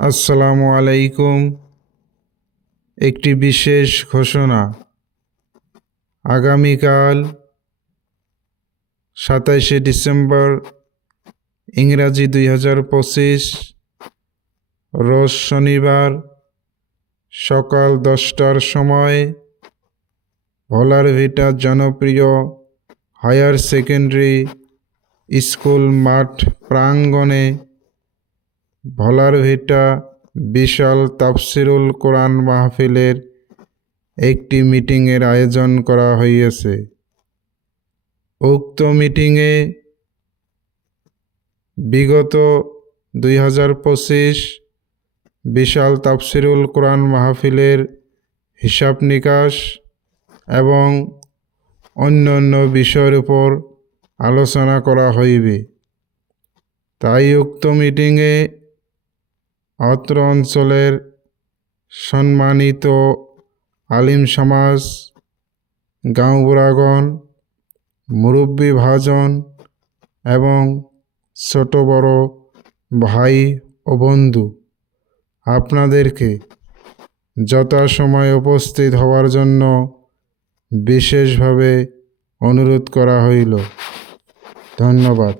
আসসালামু আলাইকুম। একটি বিশেষ ঘোষণা। আগামীকাল 27শে ডিসেম্বর ইংরাজি 2025 রোজ শনিবার সকাল 10টার সময় ভোলার ভিটা জনপ্রিয় হায়ার সেকেন্ডারি স্কুল মাঠ প্রাঙ্গণে ভোলার ভিটা বিশাল তাফসিরুল কোরআন মাহফিলের একটি মিটিংয়ের আয়োজন করা হয়েছে। উক্ত মিটিংয়ে বিগত 2025 বিশাল তাফসিরুল কোরআন মাহফিলের হিসাব নিকাশ এবং অন্যান্য বিষয়ের উপর আলোচনা করা হইবে। তাই উক্ত মিটিংয়ে অত্র অঞ্চলের সম্মানিত আলিম সমাজ, গাঁওবুড়াগণ, মুরব্বী ভাজন এবং ছোট বড় ভাই ও বন্ধু আপনাদেরকে যথাসময়ে উপস্থিত হওয়ার জন্য বিশেষভাবে অনুরোধ করা হইল। ধন্যবাদ।